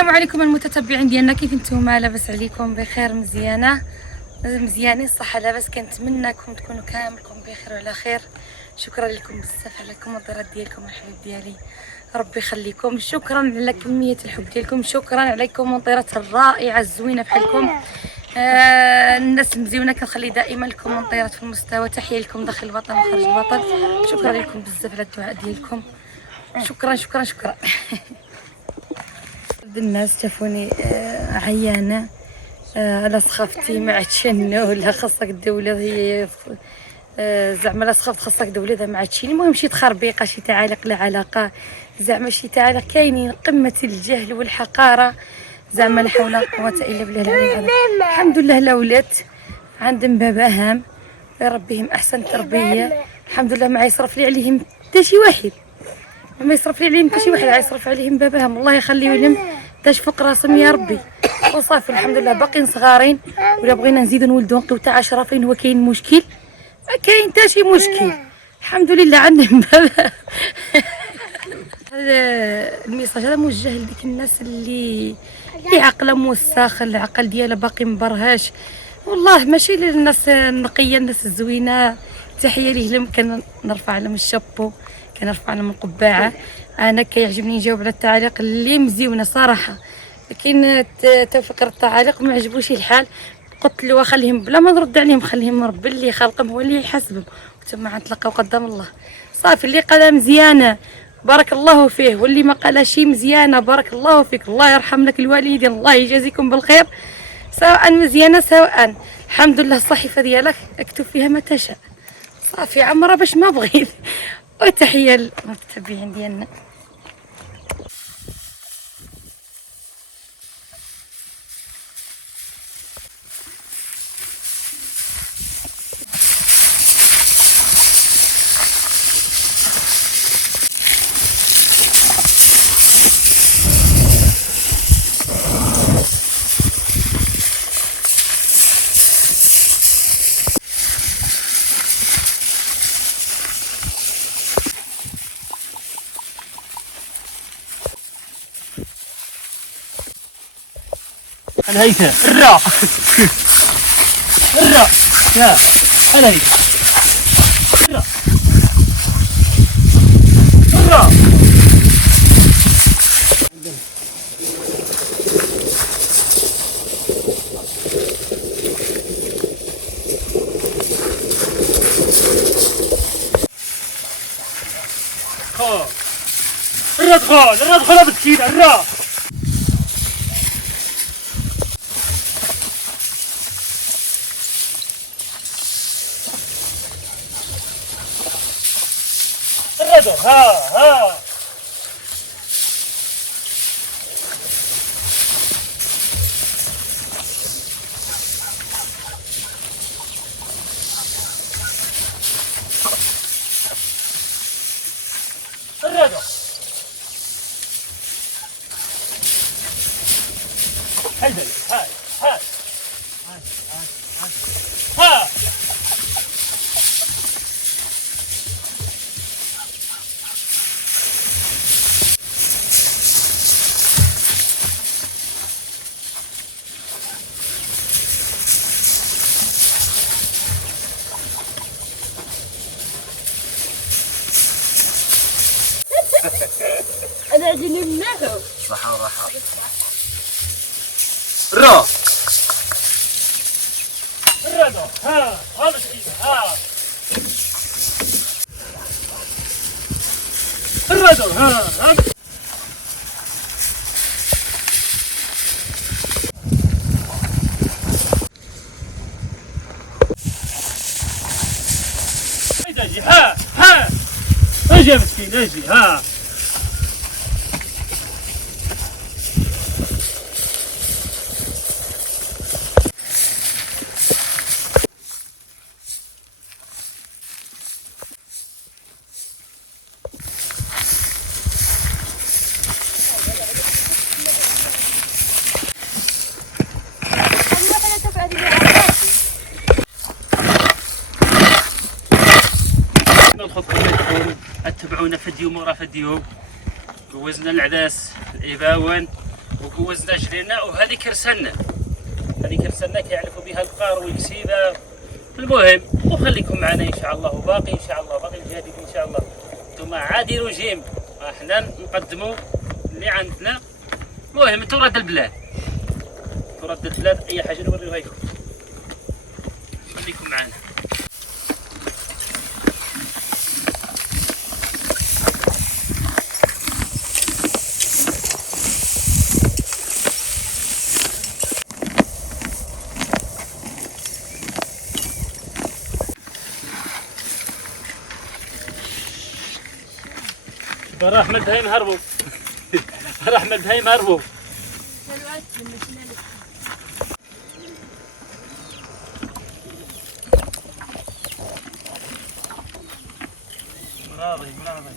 السلام عليكم المتتبعين ديالنا، كيف نتوما؟ لاباس عليكم؟ بخير؟ مزيانين الصحه لاباس. كنتمنىكم تكونوا كاملكم بخير وعلى خير. شكرا لكم بزاف على الكومنتات ديالكم الحبيب ديالي، ربي يخليكم. شكرا على كميه الحب ديالكم، شكرا على الكومنتات الرائعه الزوينه بحالكم. الناس المزيونه كنخلي دائما الكومنتات في المستوى. تحيه لكم داخل الوطن وخارج الوطن، شكرا لكم بزاف على الدعاء ديالكم. شكرا شكرا شكرا. الناس شافوني عيانه على سخافتي ما عادش ولا خاصك الدوله هي زعما لا سخافت خاصك دوله ما عادش. المهم شي تخربيقه شي تعاليق لا علاقه، زعما شي تعاليق كاينين قمه الجهل والحقاره. زعما لا حول ولا قوه الا بالله العلي العظيم. الحمد لله الاولاد عندهم باباهم ربيهم احسن تربيه، الحمد لله ما يصرف لي عليهم حتى شي واحد، ما يصرف لي عليهم حتى شي واحد، يصرف عليهم باباهم الله يخليه لهم تاش فوق راسهم يا ربي. وصافي الحمد لله باقيين صغارين، ولا بغينا نزيدو نولدو نلقيو تاع 10 فين هو كاين مشكل؟ ما كاين حتى شي مشكل الحمد لله عندهم بابا. هذا الميساج هذا موجه لديك الناس اللي عقلها موسخ، العقل ديالها باقي مبرهاش، والله ماشي للناس النقيه الناس الزوينه. تحيه ليهم، كنرفع لهم الشابو، كنرفع لهم القبعه. انا كيعجبني نجاوب على التعاليق اللي مزيونه صراحه، لكن توفيق التعاليق ما عجبوش الحال. قلت له خليهم بلا ما نرد عليهم، خليهم ربي اللي خلقهم هو اللي يحاسبهم، وتما غنتلاقاو قدام الله. صافي اللي قالها مزيانه بارك الله فيه، واللي ما قالها شي مزيانه بارك الله فيك، الله يرحم لك الوالدين، الله يجازيكم بالخير، سواء مزيانه سواء. الحمد لله الصحيفه ديالك اكتب فيها ما تشاء، صافي عمرها باش ما بغيت. وتحيه للمتتبعين ديالنا. الهيثم الراء الراء يا الهيثم الراء الراء. الراء دخل بسكين الراء. ها الرادو هاي ها انا عجبني الله صحة وراحة. الراء الرادو ها مسكين ها الرادو ها اجي ها اجي يا مسكين اجي ها. ندخل كلكم اتبعونا فيديو مورا فيديو. جوزنا العداس الإباوان وجوزنا جرينا وهذه كرسنا. هذه كرسنا كيعرفوا بها الفقار والكسيبه. المهم وخليكم معنا ان شاء الله، وباقي ان شاء الله باقي الجديد ان شاء الله. انتم عادي رجيم احنا نقدموا اللي عندنا. المهم تراث البلاد، تراث البلاد اي حاجه نوريوها لكم. خليكم معنا. راه احمد هايم هربوا. راه احمد هايم هربوا. راضي راضي.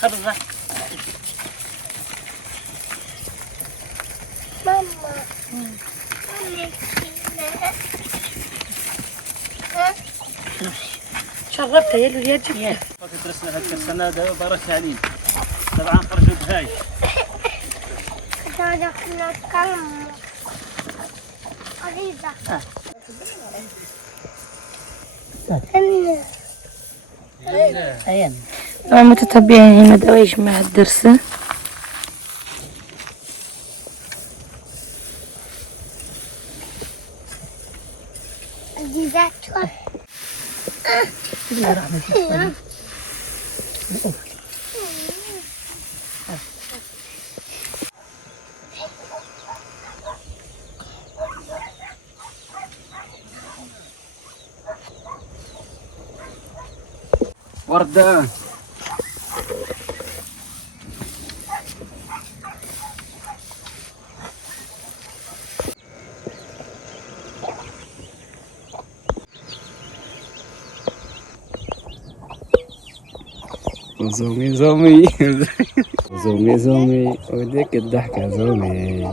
خرجة ماما شربتها يا اللي جبتها. درسنا هكا السنة دابا بارك علينا. طبعا خرجوا بهاي. دخلنا كلام قريبة. طبعا متتبعين هنا دواء يجمع الدرس. وردان زومي زومي زومي زومي وديك الضحكة زومي